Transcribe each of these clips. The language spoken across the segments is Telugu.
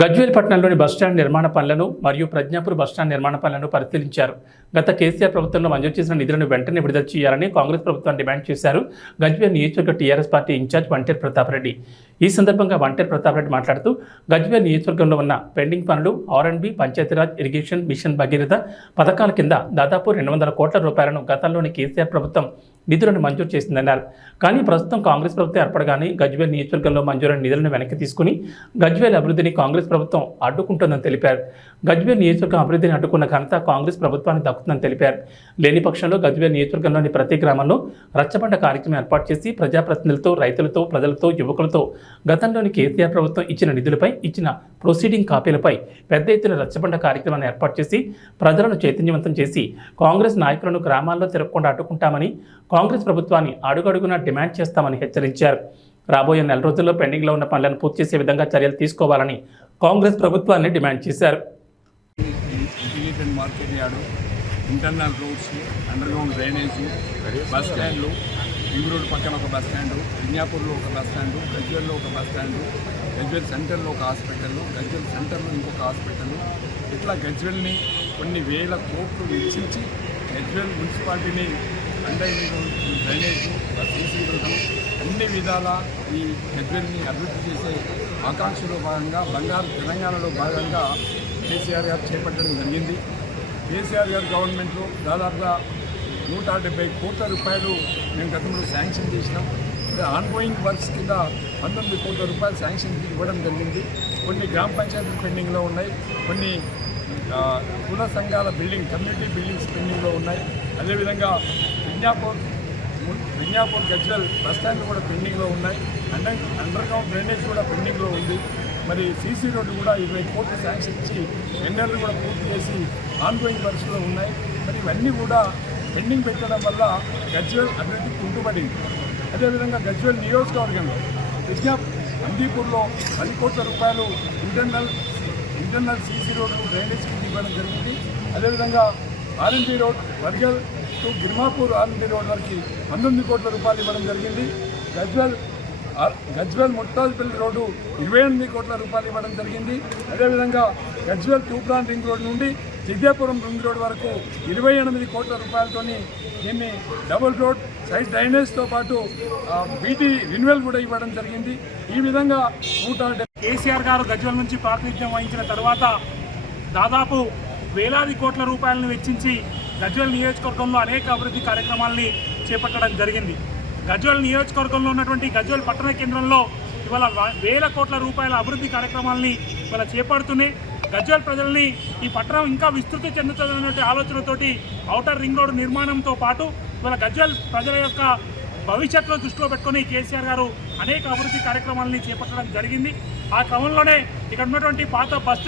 గజ్వేల్ పట్టణంలోని బస్టాండ్ నిర్మాణ పనులను మరియు ప్రజ్ఞాపూర్ బస్టాండ్ నిర్మాణ పనులను పరిశీలించారు. గత కేసీఆర్ ప్రభుత్వంలో మంజూరు చేసిన నిధులను వెంటనే విడుదల చేయాలని కాంగ్రెస్ ప్రభుత్వం డిమాండ్ చేశారు. గజ్వేల్ నియోజకవర్గ TRS party incharge Vanteru Pratap Reddy ఈ సందర్భంగా వంటేరు ప్రతాప్ రెడ్డి మాట్లాడుతూ గజ్వేల్ నియోజకవర్గంలో ఉన్న పెండింగ్ పనులు ఆర్ఎండ్బి పంచాయతీరాజ్ ఇరిగేషన్ మిషన్ భగీరథ పథకాల కింద దాదాపు రెండు వందల కోట్ల రూపాయలను గతంలోని కేసీఆర్ ప్రభుత్వం నిధులను మంజూరు చేసిందన్నారు. కానీ ప్రస్తుతం కాంగ్రెస్ ప్రభుత్వం ఏర్పడగానే గజ్వేల్ నియోజకవర్గంలో మంజూరైన నిధులను వెనక్కి తీసుకుని గజ్వేల్ అభివృద్ధిని కాంగ్రెస్ ప్రభుత్వం అడ్డుకుంటుందని తెలిపారు. గజ్వేల్ నియోజకవర్గం అభివృద్ధిని అడ్డుకున్న ఘనత కాంగ్రెస్ ప్రభుత్వానికి దక్కుతుందని తెలిపారు. లేని పక్షంలో గజ్వేల్ నియోజకవర్గంలోని ప్రతి గ్రామంలో రచ్చబండ కార్యక్రమం ఏర్పాటు చేసి ప్రజాప్రతినిధులతో రైతులతో ప్రజలతో యువకులతో గతంలోని కేసీఆర్ ప్రభుత్వం ఇచ్చిన నిధులపై ఇచ్చిన ప్రొసీడింగ్ కాపీలపై పెద్ద ఎత్తున రచ్చబండ కార్యక్రమాన్ని ఏర్పాటు చేసి ప్రజలను చైతన్యవంతం చేసి కాంగ్రెస్ నాయకులను గ్రామాల్లో తిరగకుండా అడ్డుకుంటామని కాంగ్రెస్ ప్రభుత్వాన్ని అడుగడుగునా డిమాండ్ చేస్తామని హెచ్చరించారు. రాబోయే నెల రోజుల్లో పెండింగ్లో ఉన్న పనులను పూర్తి చేసే విధంగా చర్యలు తీసుకోవాలని కాంగ్రెస్ ప్రభుత్వాన్ని డిమాండ్ చేశారు. Market yard internal roads underground drainage bus స్టాండ్లు ring road పక్కన ఒక బస్ స్టాండ్ విజ్ఞాపూర్లో ఒక బస్ స్టాండ్ గజ్వెల్లో ఒక బస్ స్టాండ్ గజ్వెల్ సెంటర్లో ఒక హాస్పిటల్ గజ్వెల్ సెంటర్లో ఇంకొక హాస్పిటల్. ఇట్లా గజ్వెల్ని కొన్ని వేల కోట్లు వెచ్చించి గజ్వెల్ మున్సిపాలిటీని అండర్ డ్రైనేజ్ సీసీ రోడ్డు అన్ని విధాల ఈ హెడ్వేల్ని అభివృద్ధి చేసే ఆకాంక్షలో భాగంగా బంగారు తెలంగాణలో భాగంగా కేసీఆర్ గారు చేపట్టడం జరిగింది. కేసీఆర్ గారు గవర్నమెంట్లో దాదాపుగా నూట డెబ్బై కోట్ల రూపాయలు మేము గతంలో శాంక్షన్ చేసినాం. ఆన్గోయింగ్ వర్క్స్ కింద పంతొమ్మిది కోట్ల రూపాయలు శాంక్షన్ ఇవ్వడం జరిగింది. కొన్ని గ్రామ పంచాయతీలు పెండింగ్లో ఉన్నాయి. కొన్ని కుల సంఘాల బిల్డింగ్ కమ్యూనిటీ బిల్డింగ్స్ పెండింగ్లో ఉన్నాయి. అదేవిధంగా విజ్ఞాపూర్ మున్- విజ్ఞాపూర్ గజ్వెల్ బస్ స్టాండ్లు కూడా పెండింగ్లో ఉన్నాయి. అండర్ అండర్ గ్రౌండ్ డ్రైనేజ్ కూడా పెండింగ్లో ఉంది. మరి సీసీ రోడ్డు కూడా ఇరవై కోట్లు శాంక్షన్ ఇచ్చి టెండర్లు కూడా పూర్తి చేసి ఆన్గోయింగ్ పరిస్థితులు ఉన్నాయి. మరి ఇవన్నీ కూడా పెండింగ్ పెట్టడం వల్ల గజ్వెల్ అభివృద్ధి కుంటుపడింది. అదేవిధంగా గజ్వెల్ నియోజకవర్గంలో విజ్ఞా అందీపూర్లో పది కోట్ల రూపాయలు internal internal C C road drainage కింద ఇవ్వడం జరిగింది. అదేవిధంగా R N B road Vargal to Girmapur army road వరకు పంతొమ్మిది కోట్ల రూపాయలు ఇవ్వడం జరిగింది. గజ్వెల్ గజ్వెల్ ముట్టాజ్పల్లి రోడ్డు ఇరవై ఎనిమిది కోట్ల రూపాయలు ఇవ్వడం జరిగింది. అదేవిధంగా గజ్వెల్ టూప్రాన్ రింగ్ రోడ్ నుండి సిద్ధాపురం రింగ్ రోడ్ వరకు ఇరవై ఎనిమిది కోట్ల రూపాయలతోని దీన్ని డబుల్ రోడ్ సైడ్ డ్రైనేజ్తో పాటు బీటీ రిన్యువల్ కూడా ఇవ్వడం జరిగింది. ఈ విధంగా నూట కేసీఆర్ గారు గజ్వల్ నుంచి ప్రాతినిధ్యం వహించిన తర్వాత దాదాపు వేలాది కోట్ల రూపాయలను వెచ్చించి గజ్వల్ నియోజకవర్గంలో అనేక అభివృద్ధి కార్యక్రమాల్ని చేపట్టడం జరిగింది. గజ్వల్ నియోజకవర్గంలో ఉన్నటువంటి గజ్వల్ పట్టణ కేంద్రంలో ఇవాళ వేల కోట్ల రూపాయల అభివృద్ధి కార్యక్రమాల్ని ఇవాళ చేపడుతున్నాయి. గజ్వల్ ప్రజల్ని ఈ పట్టణం ఇంకా విస్తృతి చెందుతుందన్నటువంటి ఆలోచనతోటి ఔటర్ రింగ్ రోడ్డు నిర్మాణంతో పాటు ఇవాళ గజ్వల్ ప్రజల యొక్క భవిష్యత్తులో దృష్టిలో పెట్టుకొని కేసీఆర్ గారు అనేక అభివృద్ధి కార్యక్రమాలని చేపట్టడం జరిగింది. ఆ క్రమంలోనే ఇక్కడ ఉన్నటువంటి పాత బస్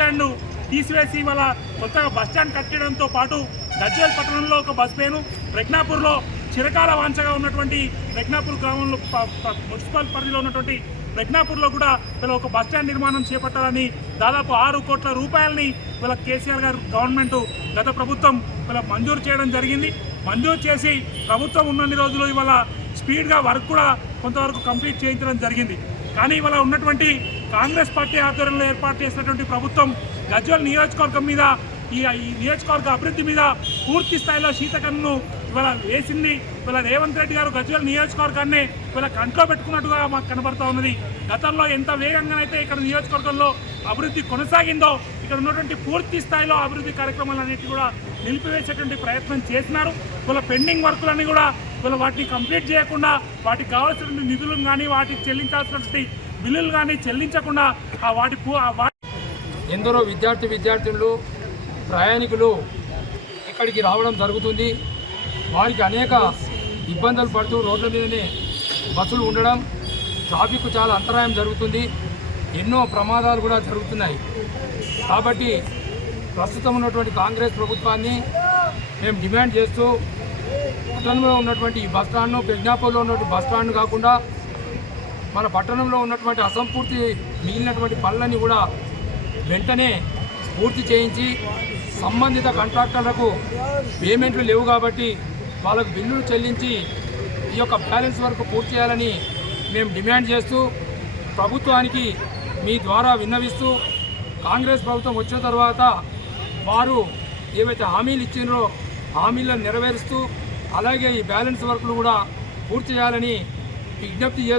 తీసివేసి ఇవాళ కొత్తగా బస్ స్టాండ్ కట్టడంతో పాటు గజ్వేల్ పట్టణంలో ఒక బస్ పేను ప్రజ్ఞాపూర్లో చిరకాల వాంఛగా ఉన్నటువంటి ప్రజ్ఞాపూర్ గ్రామంలో మున్సిపల్ పరిధిలో ఉన్నటువంటి ప్రజ్ఞాపూర్లో కూడా వీళ్ళ ఒక బస్ స్టాండ్ నిర్మాణం చేపట్టాలని దాదాపు ఆరు కోట్ల రూపాయలని వీళ్ళ కేసీఆర్ గారు గవర్నమెంట్ గత ప్రభుత్వం వీళ్ళ మంజూరు చేయడం జరిగింది. మంజూరు చేసి ప్రభుత్వం ఉన్నన్ని రోజులు ఇవాళ స్పీడ్గా వర్క్ కూడా కొంతవరకు కంప్లీట్ చేయించడం జరిగింది. కానీ ఇవాళ ఉన్నటువంటి కాంగ్రెస్ పార్టీ ఆధ్వర్యంలో ఏర్పాటు చేసినటువంటి ప్రభుత్వం గజ్వల్ నియోజకవర్గం మీద ఈ ఈ నియోజకవర్గ అభివృద్ధి మీద పూర్తి స్థాయిలో శీతకన్ను ఇవాళ వేసింది. ఇవాళ రేవంత్ రెడ్డి గారు గజ్వేల్ నియోజకవర్గాన్ని ఇవాళ కంట్లో పెట్టుకున్నట్టుగా మాకు కనబడతా ఉన్నది. గతంలో ఎంత వేగంగానైతే ఇక్కడ నియోజకవర్గంలో అభివృద్ధి కొనసాగిందో ఇక్కడ ఉన్నటువంటి పూర్తి స్థాయిలో అభివృద్ధి కార్యక్రమాలన్నిటి కూడా నిలిపివేసేటువంటి ప్రయత్నం చేసినారు. వీళ్ళ పెండింగ్ వర్కులన్నీ కూడా వీళ్ళ వాటిని కంప్లీట్ చేయకుండా వాటికి కావాల్సినటువంటి నిధులను కానీ వాటికి చెల్లించాల్సినటువంటి బిల్లులు కానీ చెల్లించకుండా ఆ ఆ వాటి ఎందరో విద్యార్థి విద్యార్థులు ప్రయాణికులు ఇక్కడికి రావడం జరుగుతుంది. వారికి అనేక ఇబ్బందులు పడుతూ రోడ్ల మీదనే బస్సులు ఉండడం ట్రాఫిక్ చాలా అంతరాయం జరుగుతుంది. ఎన్నో ప్రమాదాలు కూడా జరుగుతున్నాయి. కాబట్టి ప్రస్తుతం ఉన్నటువంటి కాంగ్రెస్ ప్రభుత్వాన్ని మేము డిమాండ్ చేస్తూ పట్టణంలో ఉన్నటువంటి ఈ బస్ పెజ్ఞాపూర్లో ఉన్నటువంటి బస్ స్టాండ్ కాకుండా మన పట్టణంలో ఉన్నటువంటి అసంపూర్తి మిగిలినటువంటి పనులన్నీ కూడా వెంటనే పూర్తి చేయించి సంబంధిత కాంట్రాక్టర్లకు పేమెంట్లు లేవు కాబట్టి వాళ్ళకు బిల్లులు చెల్లించి ఈ యొక్క బ్యాలెన్స్ వరకు పూర్తి చేయాలని మేము డిమాండ్ చేస్తూ ప్రభుత్వానికి మీ ద్వారా విన్నవిస్తూ కాంగ్రెస్ ప్రభుత్వం వచ్చిన తర్వాత వారు ఏవైతే హామీలు ఇచ్చిండ్రో హామీలను నెరవేరుస్తూ అలాగే ఈ బ్యాలెన్స్ వర్క్లు కూడా పూర్తి చేయాలని విజ్ఞప్తి చేస్తూ